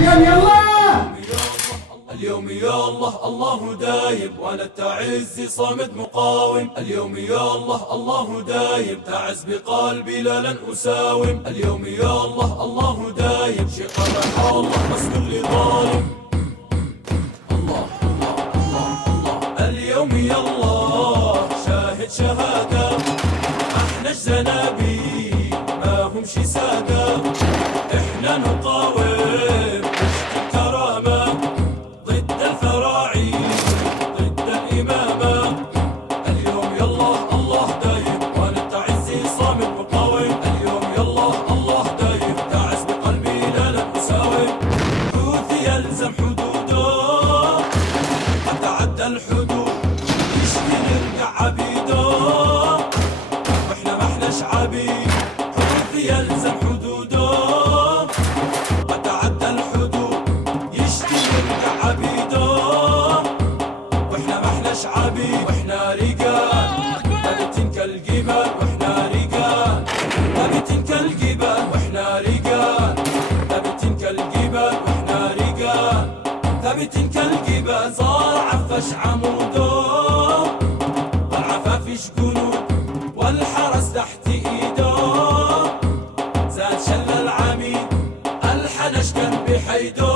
اليوم يلا اليوم يا الله الله دايم وانا التعز صامد مقاوم. اليوم يا الله الله دايم تعز بقلبي لا لن اساوم. اليوم يا الله الله دايم شقة الله بس كل ظالم. الله الله الله الله اليوم يا الله شاهد شهادة احنا الزنابي ما هم شي سادة. احنا نقاوم الحدود يشتي نرجع عبيده واحنا ما احناش عبيد. حدود يلزم حدوده قد تعدى الحدود يشتي نرجع عبيده واحنا ما احناش عبيد. واحنا رجال ثابتين كالجبال واحنا رجال ثابتين كالجبال واحنا رجال ثابتين كالجبال واحنا رجال ثابتين كالجبال. صار عفش عموده والعفافش جنود والحرس تحت ايده. زاد شل العميد الحنش كان بحيده.